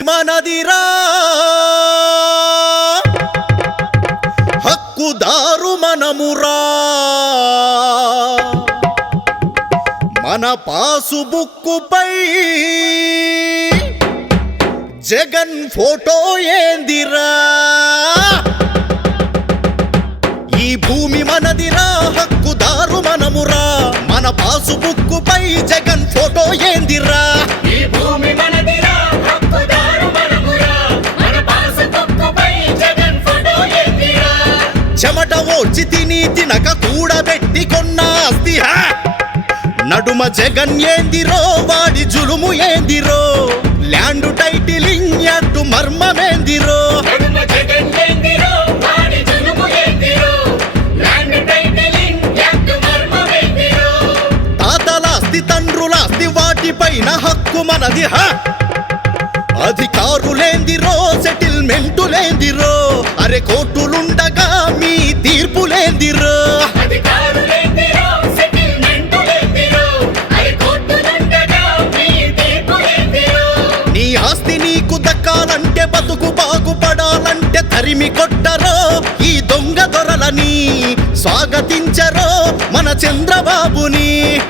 మనదిరా హక్కుదారు మనమురా. మన పాసుబుక్కుపై జగన్ ఫోటో ఏందిరా. ఈ భూమి మనదిరా హక్కుదారు మనమురా. మన పాసుబుక్కుపై జగన్ చెమట ఓడ్చి తిని తినక కూడబెట్టి కొన్న ఆస్తి! నడుమ జగన్ ఏందిరో వాడి జులుము ఏందిరో ల్యాండ్ టైటిలింగ్ అడ్డు మర్మమేందిరో తాతలాస్తి తండ్రులాస్తి వాటిపైన హక్కు మనది హా? అధికారులేందిరో సెటిల్మెంటులేందిరో తీర్పులేందిరో? నీ ఆస్తి నీకు దక్కాలంటే బతుకు బాగుపడాలంటే తరిమి కొట్టరో. ఈ దొంగ దొరలని స్వాగతించరో మన చంద్రబాబుని.